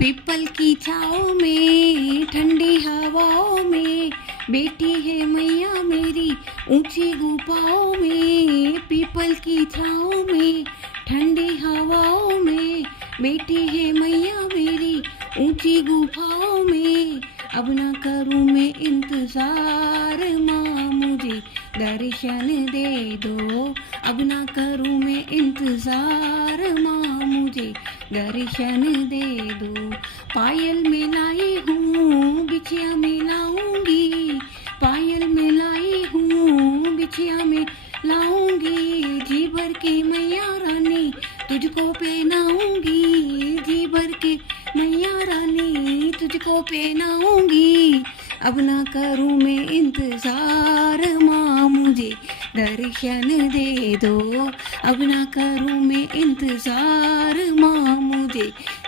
People की छाँव में ठंडी हवाओं में बैठी है मैया मेरी ऊंची गुफाओं में। पीपल की छाँव में ठंडी हवाओं में बैठी है मैया मेरी ऊंची गुफाओं में। अब ना करूँ मैं इंतजार माँ मुझे दर्शन दे दो। अब ना करूँ मैं इंतजार माँ मुझे दर्शन दे दो। पायल में लाई हूँ बिछिया में लाऊंगी, पायल में लाई हूँ बिछिया में लाऊंगी। जी भर की मैया रानी तुझको पहनाऊंगी, जी भर की मैया रानी तुझको पहनाऊंगी। अब ना करूँ मैं इंतजार माँ मुझे दर्शन दे दो। अब ना करूँ मैं इंतजार माँ मुझे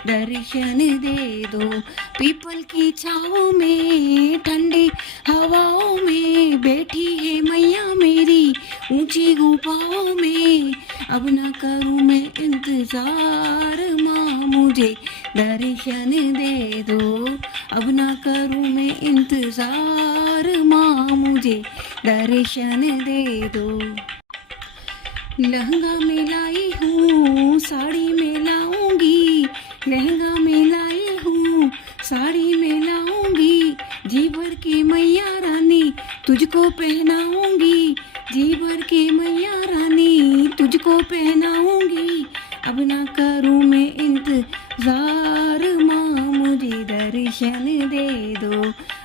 दर्शन दे दो। पीपल की छाँव में ठंडी हवाओं में बैठी है मैया मेरी ऊंची गुफाओं में। अब ना करूँ मैं इंतजार माँ मुझे दर्शन दे दो। अब ना करूँ मैं इंतजार माँ मुझे दर्शन दे दो। लहंगा में लाई हूँ साड़ी में लाऊंगी, लहंगा में लाई हूँ साड़ी में लाऊंगी। जी भर की मैया रानी तुझको पहनाऊंगी, जी भर की मैया रानी तुझको पहनाऊंगी। अब ना करूँ मैं इंतजार माँ मुझे दर्शन दे दो।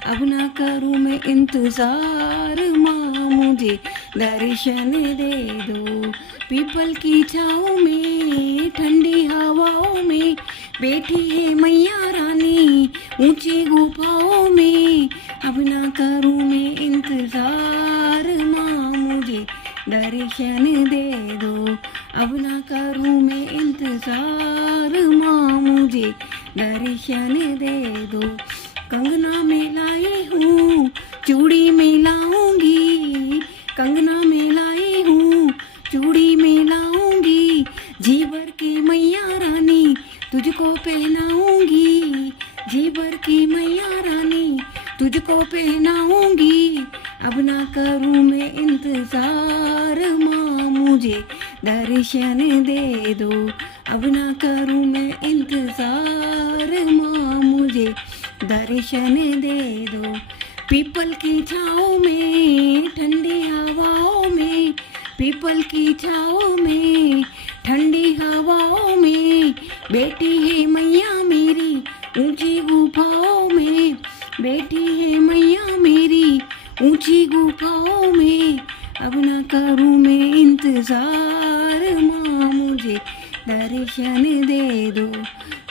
अब ना करूँ मैं इंतजार माँ मुझे दर्शन दे दो। पीपल की छाँव में ठंडी हवाओं में बैठी है मैया रानी ऊंची गुफाओं में। अब ना करूँ मैं इंतजार माँ मुझे दर्शन दे दो। अब ना करूँ मैं इंतजार माँ मुझे दर्शन दे दो। कंगना में लाई हूँ चूड़ी में लाऊंगी, कंगना में लाई हूँ चूड़ी में लाऊंगी। जी भर की मैया रानी तुझको पहनाऊंगी, जी भर की मैया रानी तुझको पहनाऊंगी। अब ना करूँ मैं इंतजार माँ मुझे दर्शन दे दो। अब ना करूँ मैं इंतजार माँ मुझे दर्शन दे दो। पीपल की छाँव में ठंडी हवाओं में, पीपल की छाँव में ठंडी हवाओं में बैठी है मैया मेरी ऊंची गुफाओं में, बैठी है मैया मेरी ऊंची गुफाओं में। अब ना करूँ मैं इंतजार माँ मुझे दर्शन दे दो।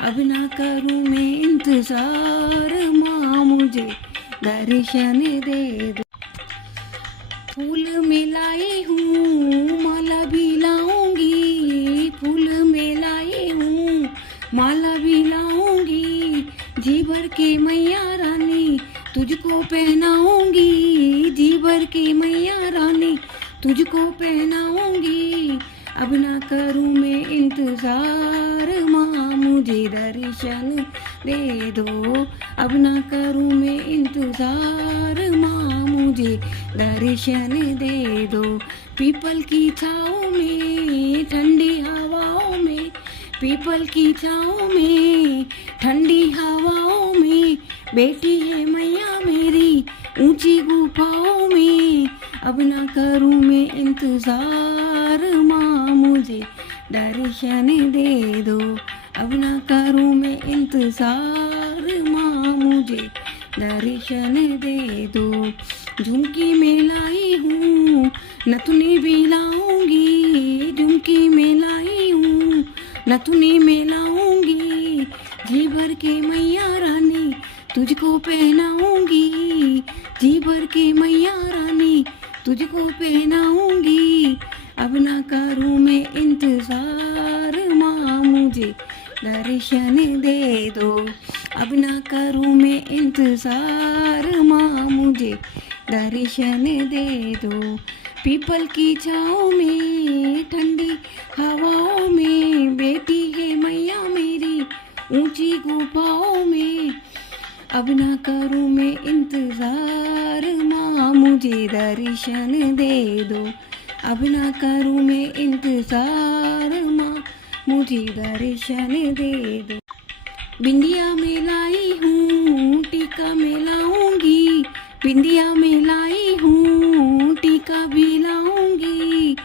अब ना करूँ मैं इंतजार माँ मुझे दर्शन दे दो। फूल में लाई हूँ माला भी लाऊंगी, फूल में लाई हूँ माला भी लाऊंगी। जी भर की मैया रानी तुझको पहनाऊंगी, जी भर की मैया रानी तुझको पहनाऊंगी। अब ना करूँ मैं इंतजार माँ मुझे दर्शन दे दो। अब ना करूँ मैं इंतजार माँ मुझे दर्शन दे दो। पीपल की छाँव में ठंडी हवाओं में, पीपल की छाँव में ठंडी हवाओं में बैठी है मैया मेरी ऊंची गुफाओं में। अब ना करूँ मैं इंतजार माँ मुझे दर्शन दे दो। अब ना करूँ मैं इंतजार माँ मुझे दर्शन दे दो। झुमकी में लाई हूँ नथुनी भी लाऊंगी, झुमकी में लाई हूँ नथुनी में लाऊंगी। जी भर के मैया रानी तुझको पहनाऊंगी, जी भर के मैया रानी तुझको पहनाऊंगी। अब ना करूँ मैं इंतजार माँ मुझे दर्शन दे दो। अब ना करूँ मैं इंतजार माँ मुझे दर्शन दे दो। पीपल की छाँव में ठंडी हवाओं में बैठी है मैया मेरी ऊंची गुफाओं में। अब ना करूँ मैं इंतज़ार माँ, मुझे दर्शन दे दो। अब ना करूँ मैं इंतज़ार माँ, मुझे दर्शन दे दो। बिंदिया में लाई हूँ टीका में लाऊंगी, बिंदिया में लाई हूँ टीका भी लाऊंगी।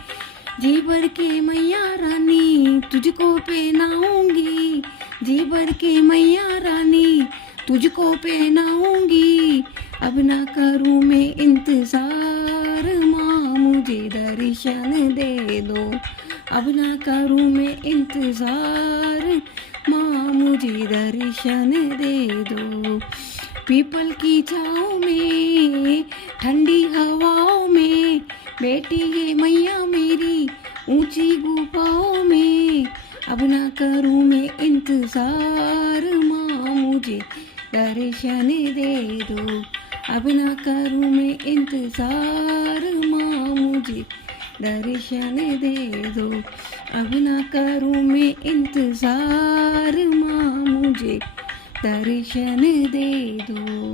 जी भर के मैया रानी तुझको पहनाऊंगी, जी भर के मैया रानी तुझको पहनाऊंगी। अब ना करूँ मैं इंतज़ार माँ, मुझे दर्शन दे दो। अब ना करूँ मैं इंतज़ार माँ, मुझे दर्शन दे दो। पीपल की छाँव में ठंडी हवाओं में बैठी है मैया मेरी ऊंची गुफाओं में। अब ना करूँ मैं इंतज़ार माँ, मुझे दर्शन दे दो। अब ना करूँ मैं इंतज़ार माँ, मुझे दर्शन दे दो। अब ना करूँ मैं इंतज़ार माँ, मुझे दर्शन दे दो।